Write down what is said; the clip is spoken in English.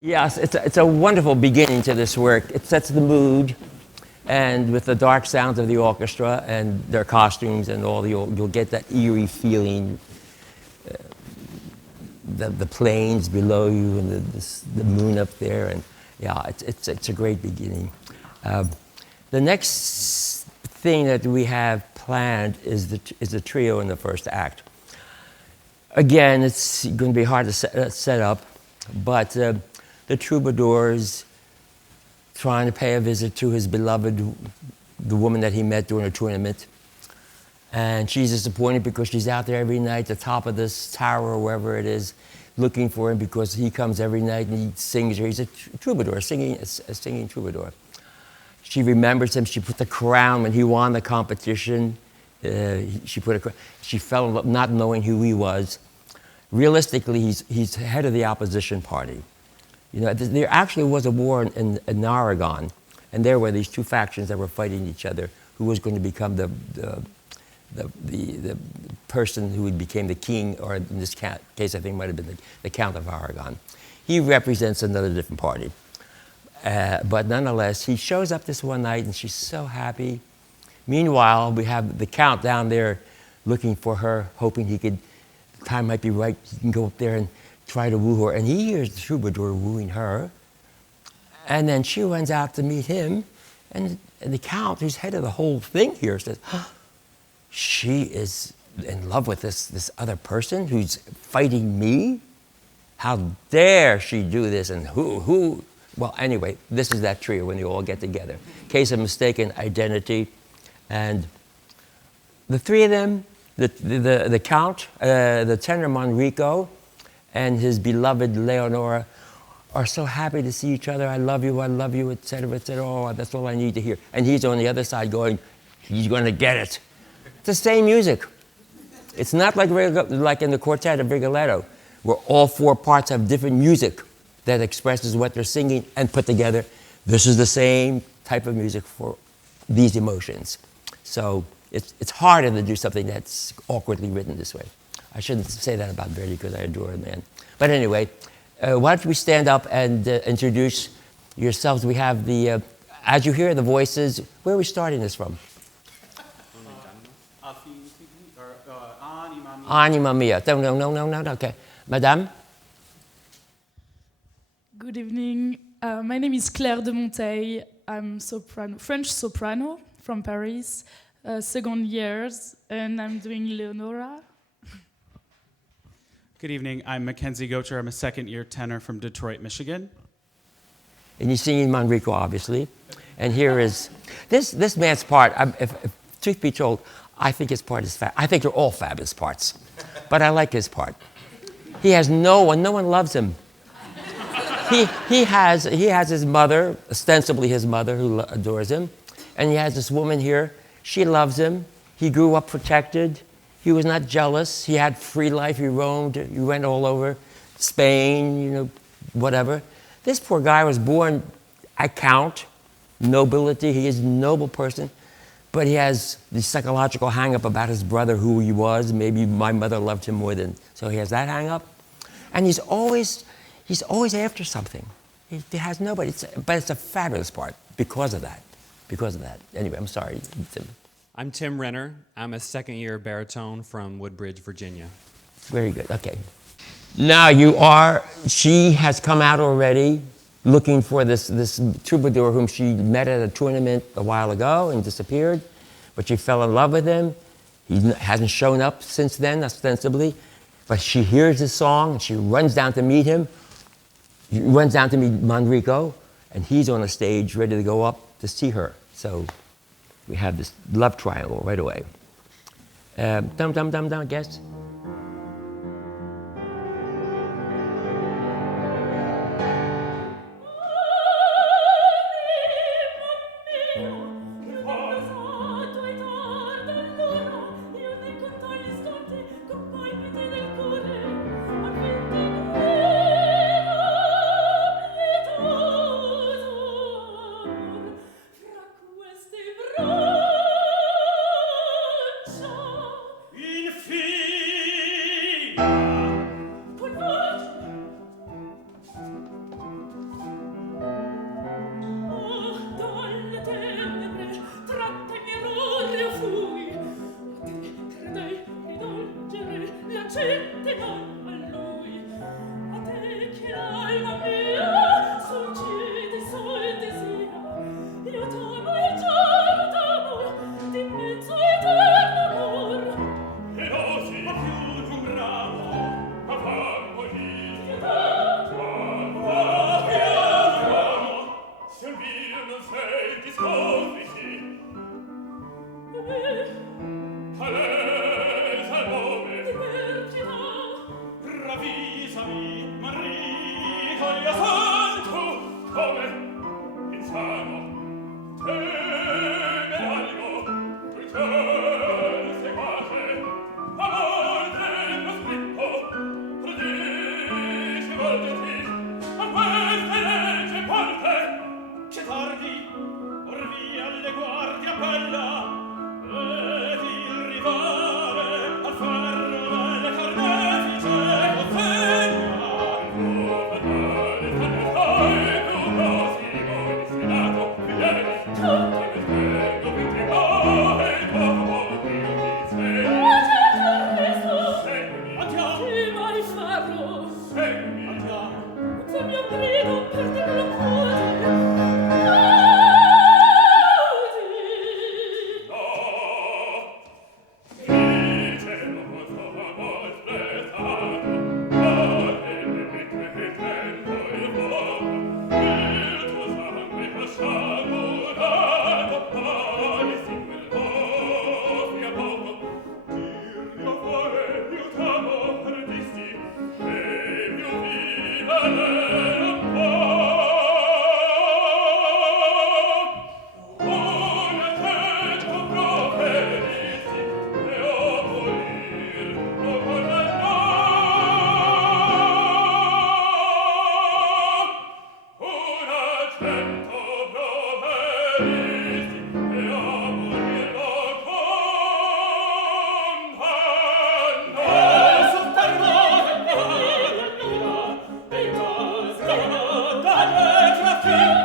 Yes, it's a wonderful beginning to this work. It sets the mood, and with the dark sounds of the orchestra and their costumes and all, you'll get that eerie feeling, the plains below you and the moon up there, and yeah, it's a great beginning. The next thing that we have planned is the trio in the first act. Again, it's going to be hard to set up, but the troubadour's trying to pay a visit to his beloved, the woman that he met during a tournament. And she's disappointed because she's out there every night, at the top of this tower or wherever it is, looking for him because he comes every night and he sings her. He's a troubadour, a singing troubadour. She remembers him. She put the crown when he won the competition. She fell in love not knowing who he was. Realistically, he's head of the opposition party. You know, there actually was a war in Aragon, and there were these two factions that were fighting each other. Who was going to become the person who became the king, or in this case, I think might have been the Count of Aragon. He represents another different party, but nonetheless, he shows up this one night, and she's so happy. Meanwhile, we have the Count down there looking for her, hoping the time might be right. He can go up there and try to woo her, and he hears the troubadour wooing her, and then she runs out to meet him, and the Count, who's head of the whole thing here, says, oh, she is in love with this other person who's fighting me? How dare she do this? And who? Well, anyway, this is that trio when they all get together. Case of mistaken identity, and the three of them, the Count, the tenor Manrico, and his beloved Leonora are so happy to see each other. I love you, etc., etc. Oh, that's all I need to hear. And he's on the other side going, he's going to get it. It's the same music. It's not like in the quartet of Rigoletto, where all four parts have different music that expresses what they're singing and put together. This is the same type of music for these emotions. So it's harder to do something that's awkwardly written this way. I shouldn't say that about Verdi because I adore the man. But anyway, why don't we stand up and introduce yourselves. We have the, as you hear the voices, where are we starting this from? Anima mia. No, okay. Madame? Good evening. My name is Claire de Monteil. I'm French soprano from Paris, second years, and I'm doing Leonora. Good evening. I'm Mackenzie Gotcher. I'm a second-year tenor from Detroit, Michigan. And you're singing Manrico, obviously. And here is this man's part. If truth be told, I think his part is I think they're all fabulous parts, but I like his part. He has no one. No one loves him. He has his mother, ostensibly his mother, who adores him, and he has this woman here. She loves him. He grew up protected. He was not jealous. He had free life. He roamed. He went all over Spain, you know, whatever. This poor guy was born, I count, nobility. He is a noble person, but he has the psychological hang-up about his brother, who he was. Maybe my mother loved him more than, so he has that hang-up. And he's always after something. He has nobody, but it's a fabulous part because of that. Anyway, I'm sorry, Tim. I'm Tim Renner. I'm a second-year baritone from Woodbridge, Virginia. Very good, okay. Now she has come out already looking for this troubadour whom she met at a tournament a while ago and disappeared, but she fell in love with him. He hasn't shown up since then, ostensibly, but she hears his song and she runs down to meet him. She runs down to meet Manrico, and he's on the stage ready to go up to see her. So we have this love triangle right away. Dum, guess. Infine Traffic